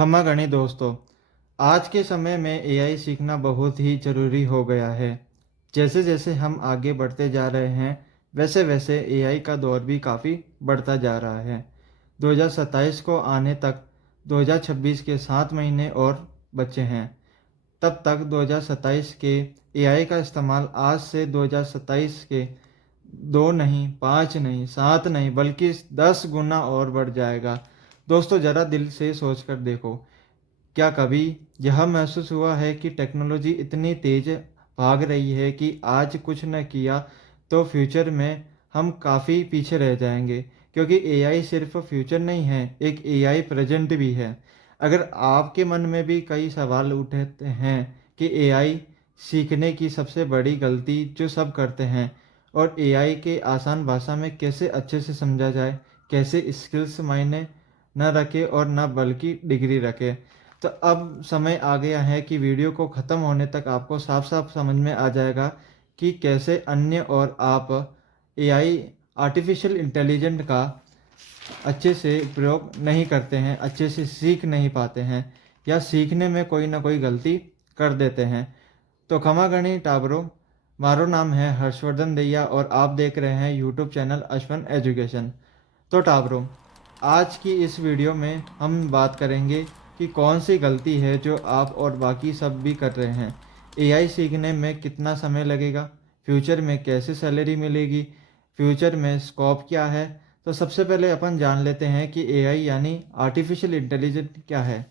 क्षमा करें दोस्तों, आज के समय में एआई सीखना बहुत ही ज़रूरी हो गया है। जैसे जैसे हम आगे बढ़ते जा रहे हैं, वैसे वैसे एआई का दौर भी काफ़ी बढ़ता जा रहा है। 2027 को आने तक 2026 के 7 महीने और बचे हैं। तब तक 2027 के एआई का इस्तेमाल आज से 2027 के 2 नहीं, 5 नहीं, 7 नहीं बल्कि 10 गुना और बढ़ जाएगा। दोस्तों ज़रा दिल से सोच कर देखो, क्या कभी यह महसूस हुआ है कि टेक्नोलॉजी इतनी तेज़ भाग रही है कि आज कुछ न किया तो फ्यूचर में हम काफ़ी पीछे रह जाएंगे? क्योंकि एआई सिर्फ फ्यूचर नहीं है, एक एआई प्रेजेंट भी है। अगर आपके मन में भी कई सवाल उठते हैं कि एआई सीखने की सबसे बड़ी गलती जो सब करते हैं और एआई के आसान भाषा में कैसे अच्छे से समझा जाए, कैसे स्किल्स मायने न रखे और न बल्कि डिग्री रखे, तो अब समय आ गया है कि वीडियो को ख़त्म होने तक आपको साफ साफ समझ में आ जाएगा कि कैसे अन्य और आप एआई आर्टिफिशियल इंटेलिजेंट का अच्छे से प्रयोग नहीं करते हैं, अच्छे से सीख नहीं पाते हैं या सीखने में कोई ना कोई गलती कर देते हैं। तो क्षमा करनी टाबरो, मारो नाम है हर्षवर्धन दैया और आप देख रहे हैं यूट्यूब चैनल अश्वन एजुकेशन। तो टाबरो, आज की इस वीडियो में हम बात करेंगे कि कौन सी गलती है जो आप और बाकी सब भी कर रहे हैं। एआई सीखने में कितना समय लगेगा, फ्यूचर में कैसे सैलरी मिलेगी, फ्यूचर में स्कोप क्या है। तो सबसे पहले अपन जान लेते हैं कि एआई यानी आर्टिफिशियल इंटेलिजेंस क्या है।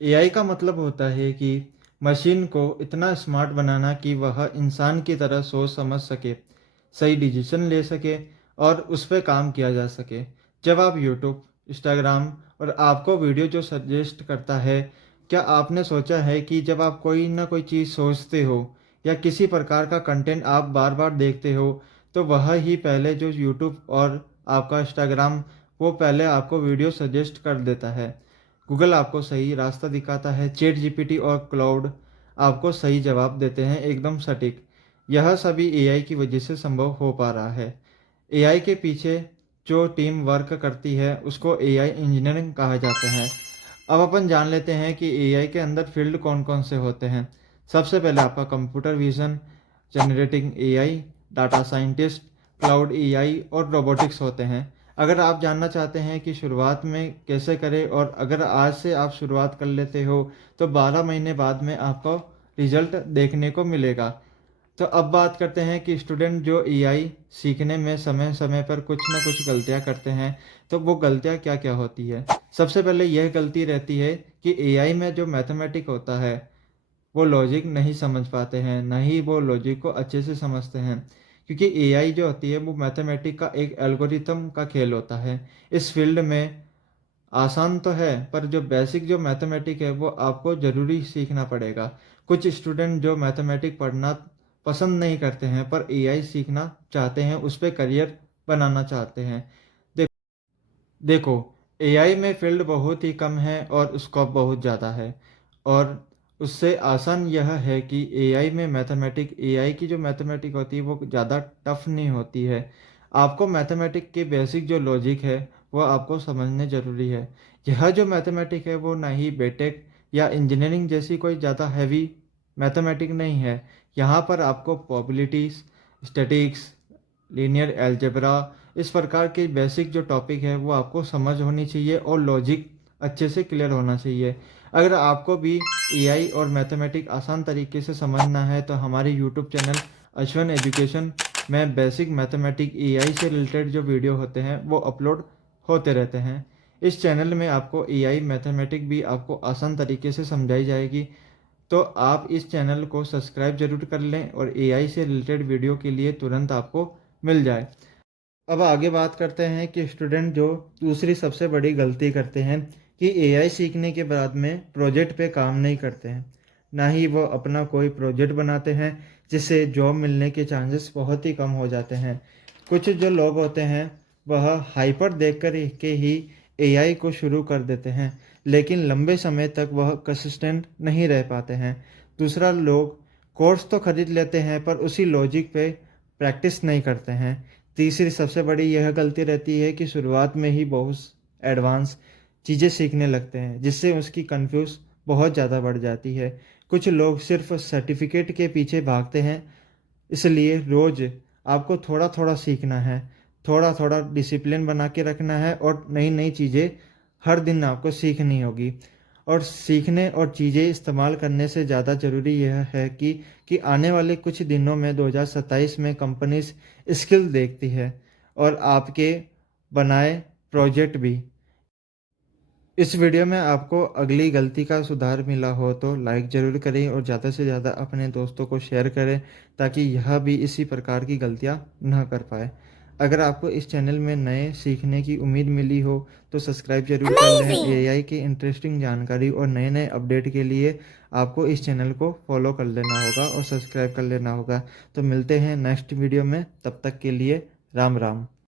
एआई का मतलब होता है कि मशीन को इतना स्मार्ट बनाना कि वह इंसान की तरह सोच समझ सके, सही डिसीजन ले सके और उस पर काम किया जा सके। जब आप यूट्यूब, इंस्टाग्राम और आपको वीडियो जो सजेस्ट करता है, क्या आपने सोचा है कि जब आप कोई ना कोई चीज़ सोचते हो या किसी प्रकार का कंटेंट आप बार बार देखते हो, तो वह ही पहले जो यूट्यूब और आपका इंस्टाग्राम वो पहले आपको वीडियो सजेस्ट कर देता है। गूगल आपको सही रास्ता दिखाता है, चैट जीपीटी और क्लाउड आपको सही जवाब देते हैं, एकदम सटीक। यह सभी एआई की वजह से संभव हो पा रहा है। एआई के पीछे जो टीम वर्क करती है उसको एआई इंजीनियरिंग कहा जाता है। अब अपन जान लेते हैं कि एआई के अंदर फील्ड कौन कौन से होते हैं। सबसे पहले आपका computer vision, generating AI, data scientist, Claude AI और रोबोटिक्स होते हैं। अगर आप जानना चाहते हैं कि शुरुआत में कैसे करें और अगर आज से आप शुरुआत कर लेते हो तो 12 महीने बाद में आपको रिजल्ट देखने को मिलेगा। तो अब बात करते हैं कि स्टूडेंट जो एआई सीखने में समय समय पर कुछ ना कुछ गलतियां करते हैं, तो वो गलतियां क्या क्या होती है। सबसे पहले यह गलती रहती है कि एआई में जो मैथमेटिक होता है वो लॉजिक नहीं समझ पाते हैं, ना ही वो लॉजिक को अच्छे से समझते हैं। क्योंकि एआई जो होती है वो मैथमेटिक का एक एल्गोरिथम का खेल होता है। इस फील्ड में आसान तो है पर जो बेसिक जो मैथमेटिक है वो आपको ज़रूरी सीखना पड़ेगा। कुछ स्टूडेंट जो मैथमेटिक पढ़ना पसंद नहीं करते हैं पर एआई सीखना चाहते हैं, उस पर करियर बनाना चाहते हैं। देखो, एआई में फील्ड बहुत ही कम है और स्कोप बहुत ज़्यादा है। और उससे आसान यह है कि एआई में मैथमेटिक, एआई की जो मैथमेटिक होती है वो ज़्यादा टफ नहीं होती है। आपको मैथमेटिक के बेसिक जो लॉजिक है वो आपको समझने ज़रूरी है। यह जो मैथमेटिक है वो ना ही बीटेक या इंजीनियरिंग जैसी कोई ज़्यादा हैवी मैथमेटिक नहीं है। यहाँ पर आपको प्रोबेबिलिटीज, स्टैटिक्स, लीनियर अलजेब्रा, इस प्रकार के बेसिक जो टॉपिक है वो आपको समझ होनी चाहिए और लॉजिक अच्छे से क्लियर होना चाहिए। अगर आपको भी एआई और मैथमेटिक आसान तरीके से समझना है तो हमारे यूट्यूब चैनल अश्वन एजुकेशन में बेसिक मैथमेटिक एआई से रिलेटेड जो वीडियो होते हैं वो अपलोड होते रहते हैं। इस चैनल में आपको एआई मैथमेटिक भी आपको आसान तरीके से समझाई जाएगी। तो आप इस चैनल को सब्सक्राइब जरूर कर लें और एआई से रिलेटेड वीडियो के लिए तुरंत आपको मिल जाए। अब आगे बात करते हैं कि स्टूडेंट जो दूसरी सबसे बड़ी गलती करते हैं कि एआई सीखने के बाद में प्रोजेक्ट पे काम नहीं करते हैं, ना ही वो अपना कोई प्रोजेक्ट बनाते हैं, जिससे जॉब मिलने के चांसेस बहुत ही कम हो जाते हैं। कुछ जो लोग होते हैं वह हाइपर देख कर के ही एआई को शुरू कर देते हैं, लेकिन लंबे समय तक वह कंसिस्टेंट नहीं रह पाते हैं। दूसरा, लोग कोर्स तो खरीद लेते हैं पर उसी लॉजिक पे प्रैक्टिस नहीं करते हैं। तीसरी सबसे बड़ी यह गलती रहती है कि शुरुआत में ही बहुत एडवांस चीज़ें सीखने लगते हैं, जिससे उसकी कन्फ्यूज़ बहुत ज़्यादा बढ़ जाती है। कुछ लोग सिर्फ़ सर्टिफ़िकेट के पीछे भागते हैं, इसलिए रोज़ आपको थोड़ा-थोड़ा सीखना है, थोड़ा-थोड़ा डिसिप्लिन बना के रखना है और नई-नई चीज़ें हर दिन आपको सीखनी होगी। और सीखने और चीज़ें इस्तेमाल करने से ज़्यादा ज़रूरी यह है कि आने वाले कुछ दिनों में 2027 में कंपनीज़ स्किल देखती है और आपके बनाए प्रोजेक्ट भी। इस वीडियो में आपको अगली गलती का सुधार मिला हो तो लाइक ज़रूर करें और ज़्यादा से ज़्यादा अपने दोस्तों को शेयर करें, ताकि यह भी इसी प्रकार की गलतियां न कर पाए। अगर आपको इस चैनल में नए सीखने की उम्मीद मिली हो तो सब्सक्राइब ज़रूर कर लें। Amazing! एआई की इंटरेस्टिंग जानकारी और नए-नए अपडेट के लिए आपको इस चैनल को फॉलो कर लेना होगा और सब्सक्राइब कर लेना होगा। तो मिलते हैं नेक्स्ट वीडियो में, तब तक के लिए राम राम।